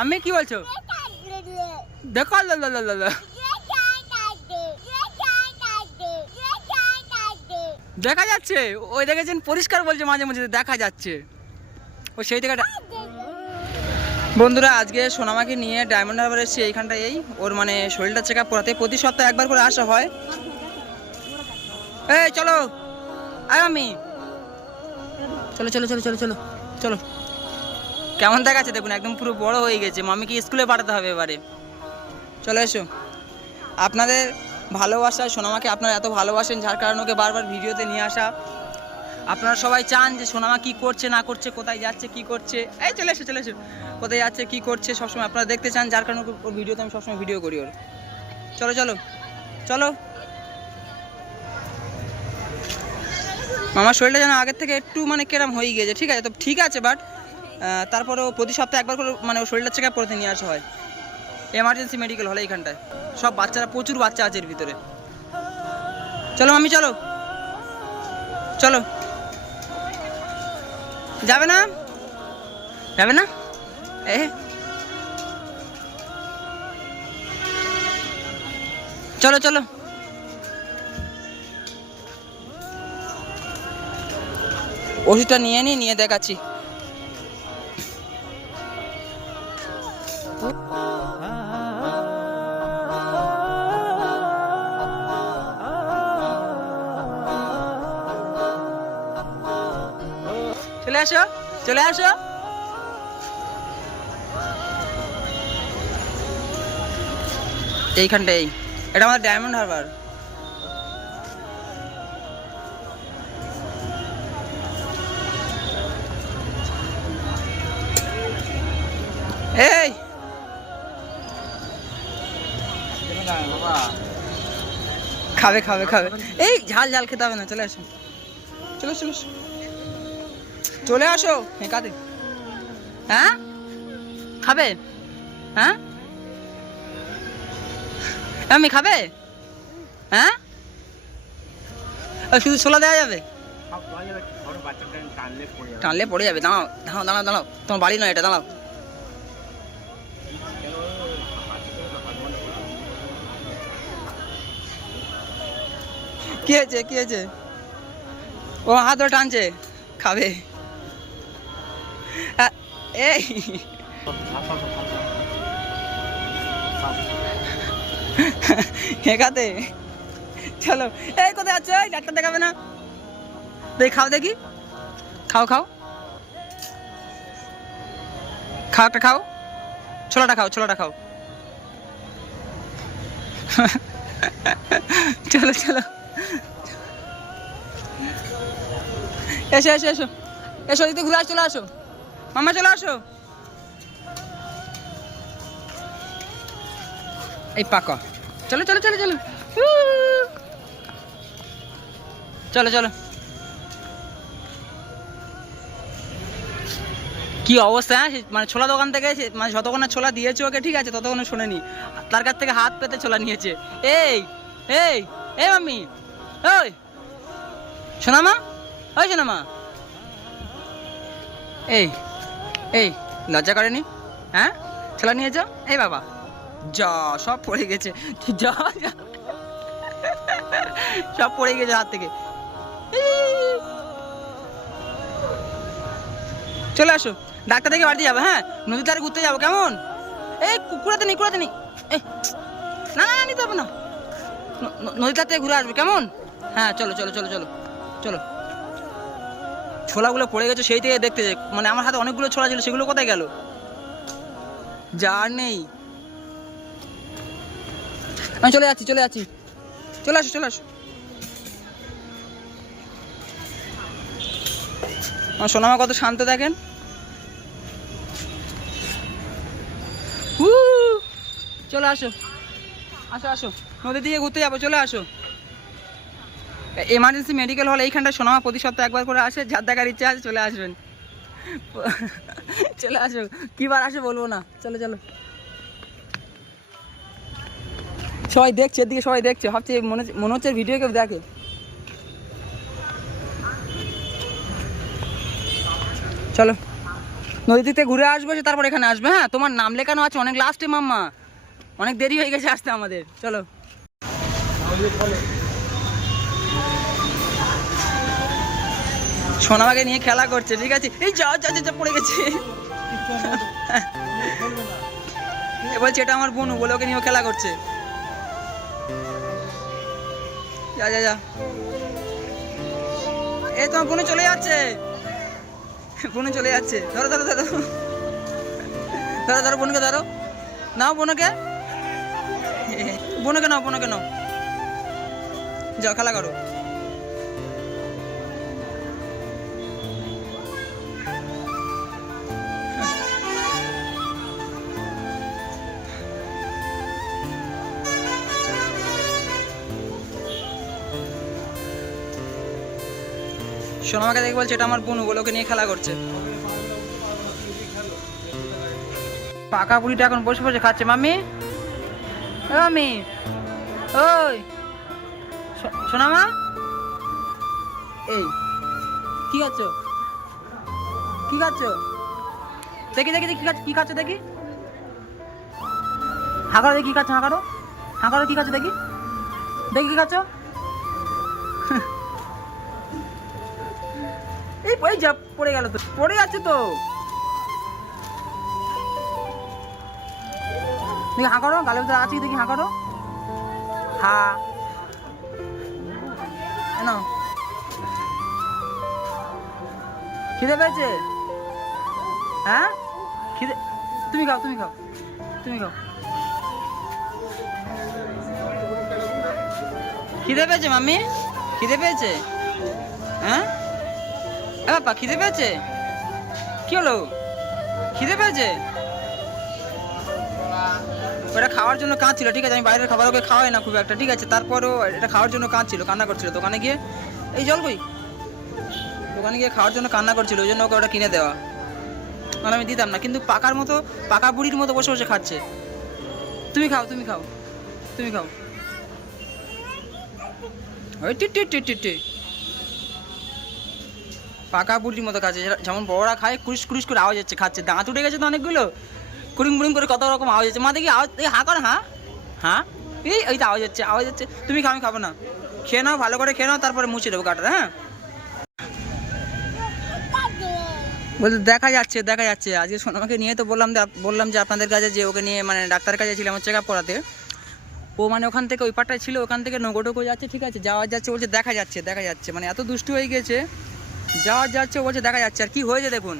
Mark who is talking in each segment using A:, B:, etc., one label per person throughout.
A: আমি কি বলছো? দেখো। দেখা যাচ্ছে, ওই দেখেছেন পরিষ্কার বলছে মাঝে মাঝে দেখা যাচ্ছে। ও সেই থেকে বন্ধুরা, আজকে সোনামাকে নিয়ে ডায়মন্ড হারবার এসেছি, এইখানটায় এই, ওর মানে শরীরটা চেক আপ করাতে। প্রতি সপ্তাহে একবার করে আসা হয়। এই, চলো। আয়, আমি। চলো চলো চলো চলো চলো চলো। কেমন দেখাচ্ছে? দেখুন, একদম পুরো বড় হয়ে গেছে। মামিকে স্কুলে পাঠাতে হবে এবারে। চলে এসো। আপনাদের ভালোবাসা, সোনামাকে আপনারা এত ভালোবাসেন, যার কারণে ওকে বারবার ভিডিওতে নিয়ে আসা। আপনারা সবাই চান যে সোনামা কি করছে, না করছে, কোথায় যাচ্ছে, কি করছে। এই চলে এসো চলে এসো। কোথায় যাচ্ছে, কি করছে, সবসময় আপনারা দেখতে চান, যার কারণে ওর ভিডিওতে আমি সবসময় ভিডিও করি ওর। চলো চলো। চলো। মামার শরীরটা যেন আগের থেকে একটু মানে কেরাম হয়ে গিয়েছে। ঠিক আছে, তো ঠিক আছে বাট তারপরেও প্রতি সপ্তাহে একবার করে মানে শরীরটা চেক আপ করতে নিয়ে আসা হয়। এমার্জেন্সি মেডিকেল হলে এইখানটায়। সব বাচ্চারা, প্রচুর বাচ্চা আছে এর ভিতরে। চলো মামি চলো। চলো। যাবে না? যাবে না? এ? চলো চলো। ওষুধটা নিয়ে নিয়ে দেখাচ্ছি। চলে আসো চলে আসো। এইখানটাই। এটা আমাদের ডায়মন্ড হারবার খাবে খাবে খাবে। এই ঝাল ঝাল খেতে হবে না চলে আসো। চলে চলে আসো। চলে আসো হেঁকাতে হ্যাঁ? খাবে? হ্যাঁ? আমি খাবে? হ্যাঁ? শুধু ছোলা দেওয়া যাবে। টানলে পড়ে যাবে দাঁড়াও দাঁড়াও দাঁড়াও দাঁড়াও। তোমার বাড়ি নয় এটা দাঁড়াও। কি হয়েছে? কি হয়েছে? ও হাত টানছে। খাবে। এই। হেঁকাতে চলো। এই কোথায় আছো এই ডাক্তার দেখাবে না। দেখি খাও দেখি। খাও খাও। খাও, একটা খাও। ছোলাটা খাও ছোলাটা খাও। চলো চলো। এসো এসো এসো। এসো, দিদি, ঘুরে চলে আসো। মামা, চলে আসো। এই পাকা। চলো চলো চলো চলো। চলো চলো। কি অবস্থা হ্যাঁ? মানে ছোলা দোকান থেকে মানে যতক্ষণে ছোলা দিয়েছে ওকে, ঠিক আছে ততক্ষণে শোনেনি। তার কাছ থেকে হাত পেতে ছোলা নিয়েছে। এই এই এই, মাম্মি। ওই। শোনা, মা? ওই শোনা মা। এই এই লজ্জা করেনি? হ্যাঁ? ছোলা নিয়েছ এই বাবা। যা সব পড়ে গেছে। যা যা। সব পড়ে গেছে হাত থেকে। চলে আসো। ডাক্তার থেকে বাড়িতে যাব হ্যাঁ? নদীর ধারে ঘুরতে যাব কেমন? এই কুকুরাতে নেই কুড়াতে নেই। না না না, নিতে হবে না। ন- ন- নদীর ধার থেকে ঘুরে আসবে কেমন? হ্যাঁ চলো চলো চলো চলো চলো। ছোলাগুলো পড়ে গেছে, সেই থেকে দেখতে যাই। মানে আমার হাতে অনেকগুলো ছোলা ছিল, সেগুলো কোথায় গেল? যার নেই। আমি চলে যাচ্ছি চলে যাচ্ছি। চলে আসো চলে আসো। আমার সোনামা কত শান্ত দেখেন। চলে আসো। আসো আসো। নদীর দিকে ঘুরতে যাব, চলে আসো। এমার্জেন্সি মেডিকেল হল এইখানটা সোনামা প্রতি সপ্তাহে একবার করে আসে যার দেখার ইচ্ছে আছে চলে আসবেন। চলে আসো কিবার আসে বলব না, চলো চলো। সবাই দেখছে, এদিকে সবাই দেখছে, ভাবছে মনে মনে হচ্ছে ভিডিও কেউ দেখে। চলো নদী থেকে ঘুরে আসব সে তারপর এখানে আসবে হ্যাঁ? তোমার নাম লেখানো আছে, অনেক লাস্টে মাম্মা। অনেক দেরি হয়ে গেছে আসতে আমাদের, চলো। সোনামাকে নিয়ে খেলা করছে ঠিক আছে? এই যা যা যা, পড়ে গেছে। এ বলছে এটা আমার বোন বলে ওকে নিয়ে খেলা করছে। যা যা যা। এই তোমার বোনে চলে যাচ্ছে। বোনে চলে যাচ্ছে। ধরো ধরো ধরো। ধরো ধরো বোনকে ধরো। নাও বোনকে। বোনকে নাও বোনকে নাও। যাও খেলা করো। সোনামাকে দেখে বলছে, এটা আমার বোন ওকে নিয়ে খেলা করছে। পাকা বুড়িটা এখন বসে বসে খাচ্ছে, মাম্মি। ও মাম্মি। ওই। সোনামা এই, কি খাচ্ছ? কি খাচ্ছ? দেখি দেখি দেখি কি খাচ্ছ দেখি? হাঁকারো দেখি, কি খাচ্ছ, হাঁকারো। হাঁকারো কি খাচ্ছ দেখি? দেখি, কি খাচ্ছ? এই এই যা, পড়ে গেল তো, পড়ে যাচ্ছে তো। দেখি হাঁ করো গালের ভিতরে আছে দেখি হাঁ করো। হা। এনো খিদে পেয়েছে? হ্যাঁ? খিদে তুমি খাও তুমি খাও তুমি খাও। খিদে পেয়েছে, মাম্মি? খিদে পেয়েছে? হ্যাঁ? বাপ্পা খিদে পেয়েছে? কি হলো? খিদে পেয়েছে? ওটা খাওয়ার জন্য কাঁদছিল, ঠিক আছে? আমি বাইরের খাবার ওকে খাওয়াই না খুব একটা, ঠিক আছে? তারপরও এটা খাওয়ার জন্য কাঁদছিল, কান্না করছিল। দোকানে গিয়ে, এই জল কই? দোকানে গিয়ে খাওয়ার জন্য কান্না করছিল, ওই জন্য ওকে ওটা কিনে দেওয়া। মানে আমি দিতাম না, কিন্তু পাকার মতো, পাকা বুড়ির মতো বসে বসে খাচ্ছে। তুমি খাও তুমি খাও তুমি খাও। ওই টি টি টি টি পাকা বুড়ির মতো যেটা- যেমন বড়রা খায় কুড়িশ কুড়িশ করে আওয়াজ হচ্ছে, খাচ্ছে। দাঁত উঠে গেছে তো অনেকগুলো। কুড়িং বুড়িং করে কত রকম আওয়াজ হচ্ছে। মা দেখি আওয়াজ হাঁ কর হ্যাঁ হ্যাঁ এই এই তো আওয়াজ হচ্ছে আওয়াজ হচ্ছে। তুমি খাও, আমি খাব না। খেয়ে নাও, ভালো করে খেয়ে নাও, তারপরে মুছে দেবো কাটা হ্যাঁ? বলতে দেখা যাচ্ছে দেখা যাচ্ছে। আজকে সোনামাকে নিয়ে তো বললাম বললাম যে আপনাদের কাছে যে ওকে নিয়ে মানে ডাক্তারের কাছে ছিলাম চেক আপ করাতে ও মানে ওখান থেকে ওই পাটটায় ছিল, ওখান থেকে নগোটুকু যাচ্ছে, ঠিক আছে? যাওয়া যাচ্ছে বলছে, দেখা যাচ্ছে দেখা যাচ্ছে। মানে এত দুষ্টু হয়ে গেছে। যাওয়া যাচ্ছে বলছে দেখা যাচ্ছে। আর কি হয়েছে দেখুন?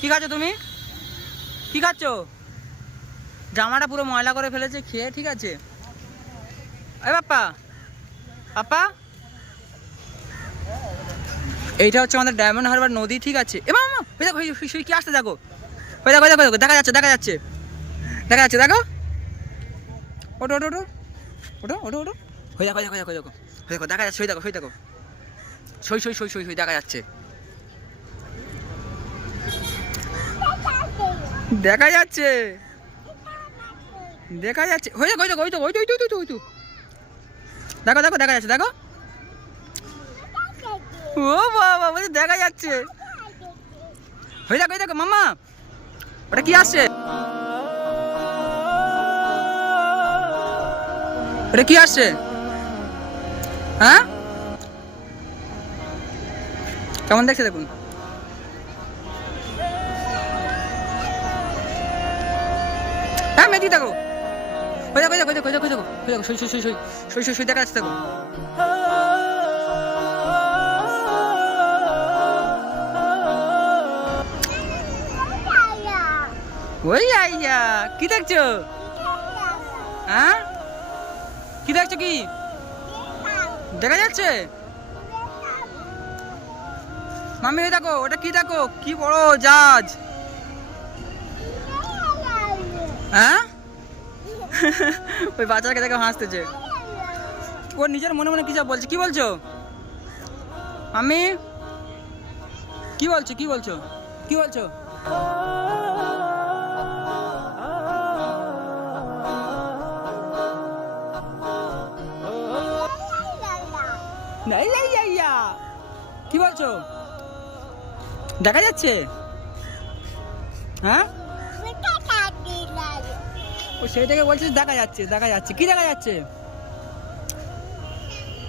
A: কি খাচ্ছ তুমি? কি খাচ্ছ? জামাটা পুরো ময়লা করে ফেলেছে খেয়ে ঠিক আছে। এই বাপ্পা পাপা এইটা হচ্ছে আমাদের ডায়মন্ড হারবার নদী ঠিক আছে। এ ওই দেখো কি আসতে দেখো। ওই দেখো দেখো, দেখো দেখা যাচ্ছে দেখা যাচ্ছে। দেখা যাচ্ছে দেখো। ওটো ওটো ওটো ওটো ওটো ওটো ওই দেখো দেখো দেখো দেখো। দেখো দেখা যাচ্ছে ওই দেখো ওই দেখো। সই সই সই সই সই দেখা যাচ্ছে। দেখা যাচ্ছে। দেখা যাচ্ছে। ওই দেখো ওই তো ওই তো ওই তো ওই তো ওই তো। দেখো দেখো, দেখা যাচ্ছে, দেখো। ও বাবা, বলছি দেখা যাচ্ছে। ওই দেখো ওই দেখো মামা ওটা কি আসছে? ওটা কি আসছে? হ্যাঁ? কেমন দেখছে দেখুন। মেদি দেখো। ওই দেখো ওই দেখো ওই দেখো ওই দেখো ওই দেখো সই সই সই সই সই সই সই দেখা দেখো। ওই আইয়া, কি দেখছ? হ্যাঁ? কি দেখছ কি? দেখা যাচ্ছে? মামি দেখো, ওটা কি দেখো? কি বড় জাহাজ হ্যাঁ? ওই বাচ্চাকে দেখে হাসতেছে ও নিজের মনে মনে কি সব বলছে? কি বলছো? আমি কি বলছো? কি বলছো? কি বলছো? কি বলছো? দেখা যাচ্ছে? হ্যাঁ? ও থেকে বলছিস দেখা যাচ্ছে দেখা যাচ্ছে। কি দেখা যাচ্ছে?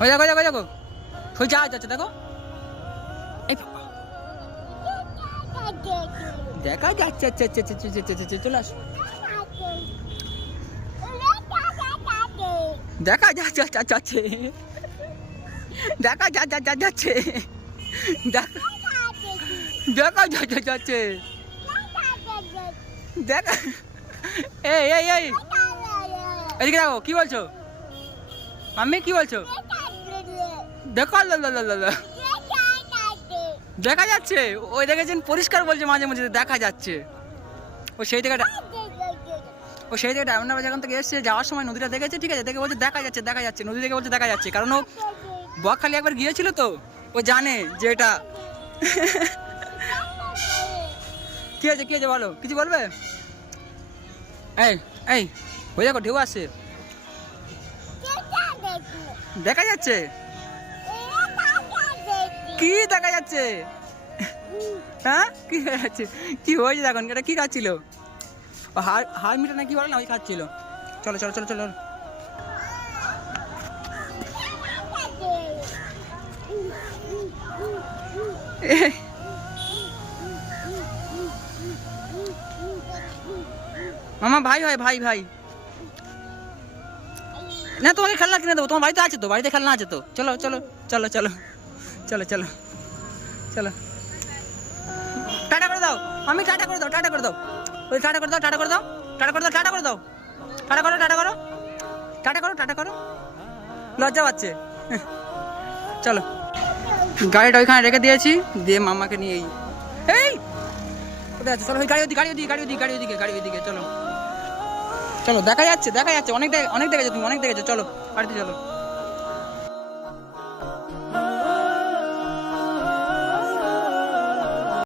A: ওই দেখো দেখো দেখো। ওই যা যাচ্ছে দেখো। দেখা যাচ্ছে আচ্ছা আচ্ছা আচ্ছা আচ্ছা আচ্ছা, আচ্ছা চলে আস। দেখা যাচ্ছে আচ্ছা আচ্ছা আচ্ছা। দেখা যা যা যাচ্ছে দেখা দেখা যা যা যাচ্ছে দেখা এই এই এই। এদিকে দেখো, কি বলছো? মাম্মি, কি বলছো? দেখো। দেখা যাচ্ছে। ওই দেখেছেন পরিষ্কার বলছে মাঝে মাঝে দেখা যাচ্ছে। ও সেই থেকে ও সেই থেকে ডায়মন্ড হারবার যেখান থেকে এসছে, যাওয়ার সময় নদীটা দেখেছে, ঠিক আছে? দেখে বলছে, দেখা যাচ্ছে দেখা যাচ্ছে। নদী দেখে বলছে, দেখা যাচ্ছে। কারণ ও বকখালি একবার গিয়েছিল তো, ও জানে যে এটা কি আছে কি আছে বলো? কিছু বলবে? এই এই ওই দেখো ঢেউ আসছে দেখা যাচ্ছে? কি দেখা যাচ্ছে? হ্যাঁ? কি যাচ্ছে? কি হয়েছে এখন এটা কি খাচ্ছিল? হার হার মিটা না কি বলে না ওই খাচ্ছিল। চলো চলো চলো চলো। এ, মামা, ভাই হয়, ভাই ভাই। না, তোমাকে খেলনা কিনে দেবো, তোমার বাড়িতে আছে তো, বাড়িতে খেলনা আছে তো। চলো চলো চলো চলো চলো চলো চলো। টাটা করে দাও আমি টাটা করে দাও, টাটা করে দাও। ওই টাটা করে দাও, টাটা করে দাও, টাটা করে দাও, টাটা করে দাও। টাটা করো টাটা করো। টাটা করো টাটা করো। লজ্জা পাচ্ছে। চলো। গাড়িটা ওইখানে রেখে দিয়েছি, দিয়ে মামাকে নিয়ে এই! কোথায় আছে? চলো, ওই গাড়ি ওদিকে গাড়ি ওদিকে গাড়ি ওদিকে গাড়ি ওদিকে গাড়ি ওদিকে, চলো। চলো, দেখা যাচ্ছে দেখা যাচ্ছে, অনেক অনেক অনেক দেখেছ তুমি, অনেক দেখেছ, চলো, বাড়িতে চলো।